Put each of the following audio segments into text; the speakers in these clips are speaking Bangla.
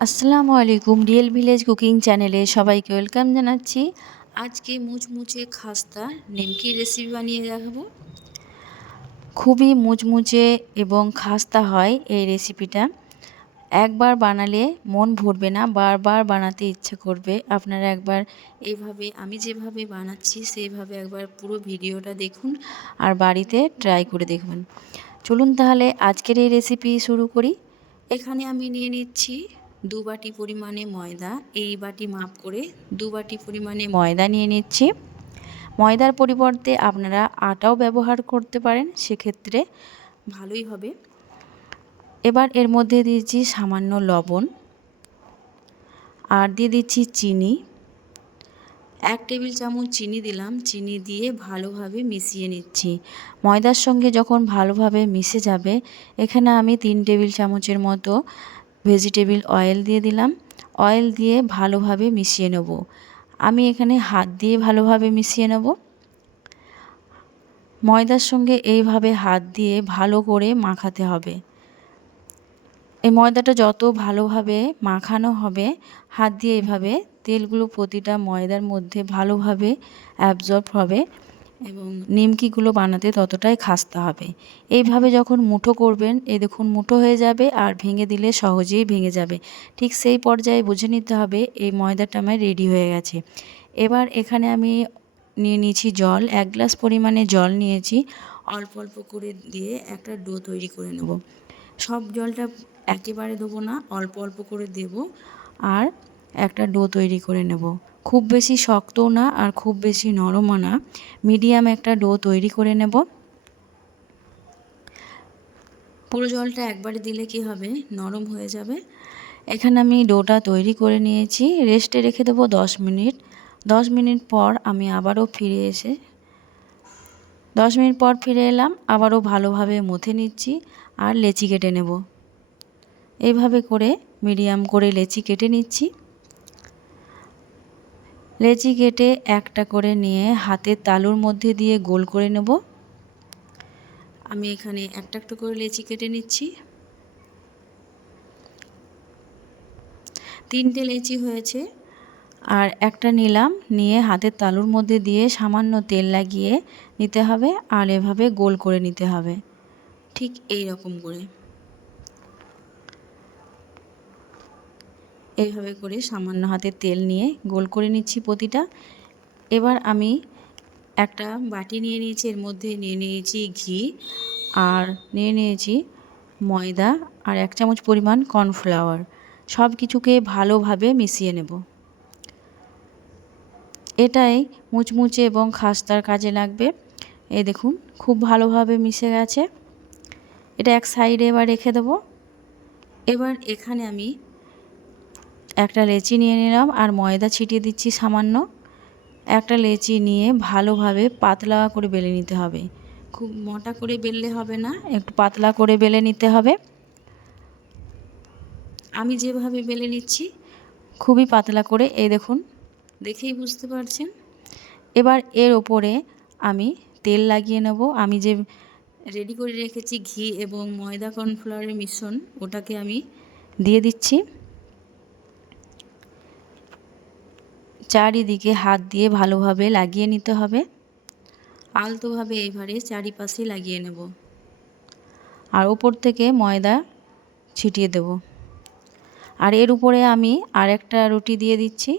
আসসালামু আলাইকুম। রিয়েল ভিলেজ কুকিং চ্যানেলে সবাইকে ওয়েলকাম জানাচ্ছি। আজকে মুচমুচে খাস্তা নিমকির রেসিপি বানিয়ে দেখাবো। খুবই মুচমুচে এবং খাস্তা হয় এই রেসিপিটা। একবার বানালে মন ভরবে না, বারবার বানাতে ইচ্ছে করবে। আপনারা একবার এইভাবে আমি যেভাবে বানাচ্ছি সেইভাবে একবার পুরো ভিডিওটা দেখুন আর বাড়িতে ট্রাই করে দেখবেন। চলুন তাহলে আজকের এই রেসিপি শুরু করি। এখানে আমি নিয়ে নিচ্ছি 2 বাটি পরিমাণে ময়দা। এই বাটি মাপ করে 2 বাটি পরিমাণে ময়দা নিয়ে নিচ্ছি। ময়দার পরিবর্তে আপনারা আটাও ব্যবহার করতে পারেন, সেক্ষেত্রে ভালোই হবে। এবার এর মধ্যে দিয়েছি সামান্য লবণ আর দিয়ে দিচ্ছি চিনি। 1 টেবিল চামচ চিনি দিলাম। চিনি দিয়ে ভালোভাবে মিশিয়ে নিচ্ছি। ময়দার সঙ্গে যখন ভালোভাবে মিশে যাবে, এখানে আমি 3 টেবিল চামচের মতো ভেজিটেবল অয়েল দিয়ে দিলাম। অয়েল দিয়ে ভালোভাবে মিশিয়ে নেব। আমি এখানে হাত দিয়ে ভালোভাবে মিশিয়ে নেব। ময়দার সঙ্গে এইভাবে হাত দিয়ে ভালো করে মাখাতে হবে। এই ময়দাটা যত ভালোভাবে মাখানো হবে, হাত দিয়ে এইভাবে তেলগুলো প্রতিটা ময়দার মধ্যে ভালোভাবে অ্যাবজর্ব হবে এবং নিমকিগুলো বানাতে ততটাই খাস্তা হবে। এইভাবে যখন মুঠো করবেন, এই দেখুন মুঠো হয়ে যাবে আর ভেঙে দিলে সহজেই ভেঙে যাবে। ঠিক সেই পর্যায়ে বুঝে নিতে হবে এই ময়দাটা আমার রেডি হয়ে গেছে। এবার এখানে আমি নিয়ে নিয়েছি জল। 1 গ্লাস পরিমাণে জল নিয়েছি। অল্প অল্প করে দিয়ে একটা ডো তৈরি করে নেব। সব জলটা একেবারে দেবো না, অল্প অল্প করে দেব আর একটা ডো তৈরি করে নেব। খুব বেশি শক্তও না আর খুব বেশি নরমও না, মিডিয়াম একটা ডো তৈরি করে নেব। পুরো জলটা একবারে দিলে কি হবে, নরম হয়ে যাবে। এখানে আমি ডোটা তৈরি করে নিয়েছি। রেস্টে রেখে দেবো 10 মিনিট। 10 মিনিট পর আমি আবারও ফিরে এসে 10 মিনিট পর ফিরে এলাম। আবারও ভালোভাবে মথে নিচ্ছি আর লেচি কেটে নেব। এইভাবে করে মিডিয়াম করে লেচি কেটে নিচ্ছি। লেচি কেটে একটা করে নিয়ে হাতের তালুর মধ্যে দিয়ে গোল করে নেব। আমি এখানে একটা একটা করে লেচি কেটে নিচ্ছি। 3টে লেচি হয়েছে আর একটা নিলাম, নিয়ে হাতের তালুর মধ্যে দিয়ে সামান্য তেল লাগিয়ে নিতে হবে আর এভাবে গোল করে নিতে হবে, ঠিক এই রকম করে। এইভাবে করে সামান্য হাতে তেল নিয়ে গোল করে নিচ্ছি প্রতিটা। এবার আমি একটা বাটি নিয়ে নিয়েছি, এর মধ্যে নিয়ে নিয়েছি ঘি আর নিয়ে নিয়েছি ময়দা আর 1 চামচ পরিমাণ কর্নফ্লাওয়ার। সব কিছুকে ভালোভাবে মিশিয়ে নেব। এটাই মুচমুচে এবং খাস্তার কাজে লাগবে। এই দেখুন খুব ভালোভাবে মিশে গেছে। এটা এক সাইডে এবার রেখে দেবো। এবার এখানে আমি একটা লেচি নিয়ে নিলাম আর ময়দা ছিটিয়ে দিচ্ছি সামান্য। একটা লেচি নিয়ে ভালোভাবে পাতলা করে বেলে নিতে হবে। খুব মোটা করে বেললে হবে না, একটু পাতলা করে বেলে নিতে হবে। আমি যেভাবে বেলে নিচ্ছি খুবই পাতলা করে, এই দেখুন, দেখেই বুঝতে পারছেন। এবার এর ওপরে আমি তেল লাগিয়ে নেব। আমি যে রেডি করে রেখেছি ঘি এবং ময়দা কর্নফ্লাওয়ারের মিশ্রণ, ওটাকে আমি দিয়ে দিচ্ছি। চারিদিকে হাত দিয়ে ভালোভাবে লাগিয়ে নিতে হবে। আলতোভাবে এবারে চারিপাশে লাগিয়ে নেব আর ওপর থেকে ময়দা ছিটিয়ে দেব। আর এর উপরে আমি আরেকটা রুটি দিয়ে দিচ্ছি।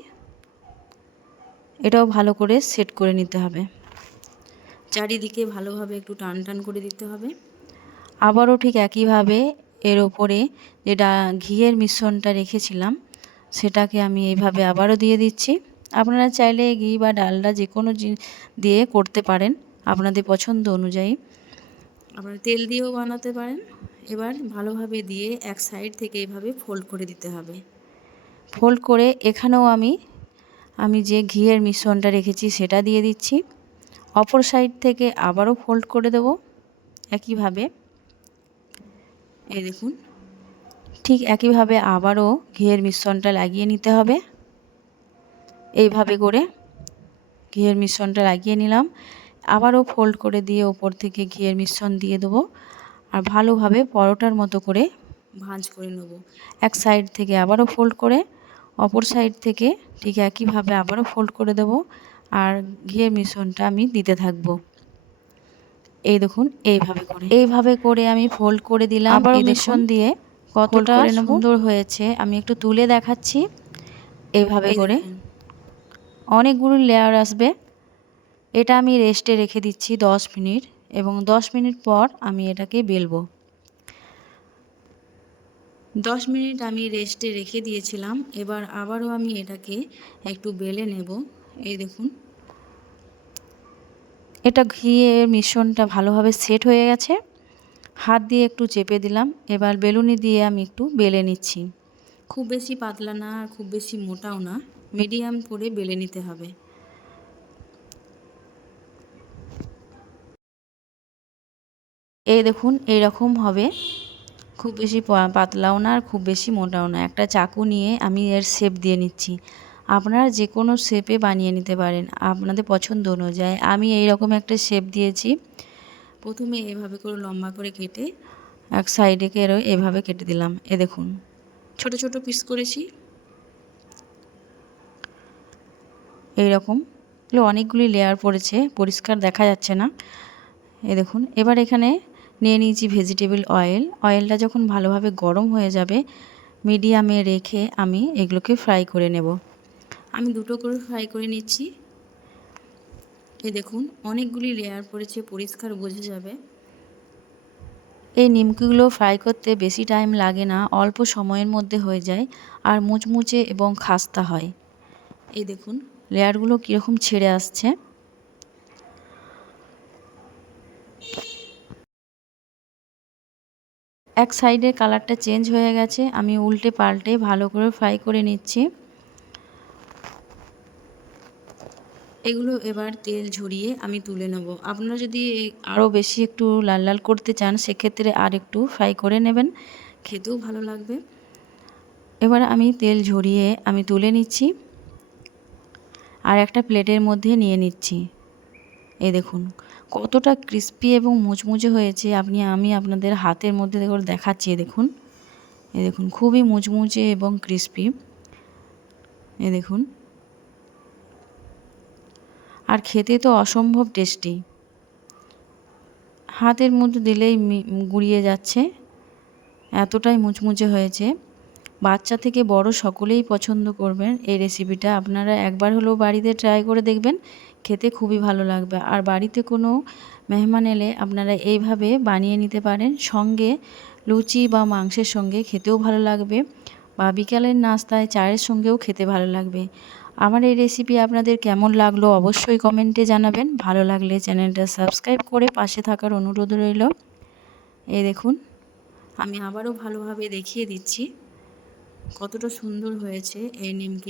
এটাও ভালো করে সেট করে নিতে হবে। চারিদিকে ভালোভাবে একটু টান টান করে দিতে হবে। আবারও ঠিক একইভাবে এর ওপরে যেটা ঘিয়ের মিশ্রণটা রেখেছিলাম সেটাকে আমি এইভাবে আবারও দিয়ে দিচ্ছি। আপনারা চাইলে ঘি বা ডালডা যে কোনো দিয়ে করতে পারেন আপনাদের পছন্দ অনুযায়ী। আপনারা তেল দিয়েও বানাতে পারেন। এবার ভালোভাবে দিয়ে এক সাইড থেকে এইভাবে ফোল্ড করে দিতে হবে। ফোল্ড করে এখানেও আমি যে ঘিয়ের মিশ্রণটা রেখেছি সেটা দিয়ে দিচ্ছি। অপর সাইড থেকে আবারও ফোল্ড করে দেব একইভাবে। এই দেখুন ঠিক একইভাবে আবারও ঘিয়ের মিশ্রণটা লাগিয়ে নিতে হবে। এইভাবে করে ঘিয়ের মিশ্রণটা লাগিয়ে নিলাম। আবারও ফোল্ড করে দিয়ে ওপর থেকে ঘিয়ের মিশ্রণ দিয়ে দেবো আর ভালোভাবে পরোটার মতো করে ভাঁজ করে নেব। এক সাইড থেকে আবারও ফোল্ড করে অপর সাইড থেকে ঠিক একইভাবে আবারও ফোল্ড করে দেব, আর ঘিয়ের মিশ্রণটা আমি দিতে থাকবো। এই দেখুন এইভাবে করে আমি ফোল্ড করে দিলাম। আবারও মিশ্রণ দিয়ে কতটা সুন্দর হয়েছে আমি একটু তুলে দেখাচ্ছি। এইভাবে করে অনেকগুলো লেয়ার আসবে। এটা আমি রেস্টে রেখে দিচ্ছি 10 মিনিট, এবং 10 মিনিট পর আমি এটাকে বেলবো। 10 মিনিট আমি রেস্টে রেখে দিয়েছিলাম। এবার আবারও আমি এটাকে একটু বেলে নেব। এই দেখুন এটা ঘিয়ের মিশ্রণটা ভালোভাবে সেট হয়ে গেছে। হাত দিয়ে একটু চেপে দিলাম। এবার বেলুনি দিয়ে আমি একটু বেলে নিচ্ছি। খুব বেশি পাতলা না আর খুব বেশি মোটাও না, মিডিয়াম করে বেলে নিতে হবে। এই দেখুন এইরকম হবে, খুব বেশি পাতলাও না আর খুব বেশি মোটাও না। একটা চাকু নিয়ে আমি এর শেপ দিয়ে নিচ্ছি। আপনারা যে কোনো শেপে বানিয়ে নিতে পারেন আপনাদের পছন্দ অনুযায়ী। আমি এই রকম একটা শেপ দিয়েছি। প্রথমে এভাবে করে লম্বা করে কেটে এক সাইডে এভাবে কেটে দিলাম। এ দেখুন ছোট ছোট পিস করেছি এইরকম। অনেকগুলি লেয়ার পড়েছে, পরিষ্কার দেখা যাচ্ছে না। এ দেখুন এবার এখানে নিয়ে নিয়েছি ভেজিটেবল অয়েল। অয়েলটা যখন ভালোভাবে গরম হয়ে যাবে মিডিয়ামে রেখে আমি এগুলোকে ফ্রাই করে নেব। আমি দুটো করে ফ্রাই করে নিচ্ছি। এই দেখুন অনেকগুলি লেয়ার পড়েছে, পরিষ্কার বোঝা যাবে। এই নিমকিগুলো ফ্রাই করতে বেশি টাইম লাগে না, অল্প সময়ের মধ্যে হয়ে যায় আর মুচমুচে এবং খাস্তা হয়। এই দেখুন লেয়ারগুলো কীরকম ছেড়ে আসছে। এক সাইডের কালারটা চেঞ্জ হয়ে গেছে, আমি উল্টে পাল্টে ভালো করে ফ্রাই করে নিচ্ছি। এগুলো এবার তেল ঝরিয়ে আমি তুলে নেব। আপনারা যদি আরও বেশি একটু লাল লাল করতে চান সেক্ষেত্রে আর একটু ফ্রাই করে নেবেন, খেতেও ভালো লাগবে। এবার আমি তেল ঝরিয়ে আমি তুলে নিচ্ছি আর একটা প্লেটের মধ্যে নিয়ে নিচ্ছি। এই দেখুন কতটা ক্রিস্পি এবং মুচমুচে হয়েছে। আমি আপনাদের হাতের মধ্যে দেখাচ্ছি। দেখুন এই দেখুন খুবই মুচমুচে এবং ক্রিস্পি। এই দেখুন আর খেতে তো অসম্ভব টেস্টি। হাতের মধ্যে দিলেই গুঁড়িয়ে যাচ্ছে, এতটাই মুচমুচে হয়েছে। বাচ্চা থেকে বড় সকলেই পছন্দ করবেন এই রেসিপিটা। আপনারা একবার হলেও বাড়িতে ট্রাই করে দেখবেন, খেতে খুবই ভালো লাগবে। আর বাড়িতে কোনো মেহমান এলে আপনারা এইভাবে বানিয়ে নিতে পারেন, সঙ্গে লুচি বা মাংসের সঙ্গে খেতেও ভালো লাগবে, বা বিকালের নাস্তায় চায়ের সঙ্গেও খেতে ভালো লাগবে। আমার এই রেসিপি আপনাদের কেমন লাগলো অবশ্যই কমেন্টে জানাবেন। ভালো লাগলে চ্যানেলটা সাবস্ক্রাইব করে পাশে থাকার অনুরোধ রইল। এই দেখুন আমি আবারও ভালোভাবে দেখিয়ে দিচ্ছি কতটা সুন্দর হয়েছে এই নিমকি।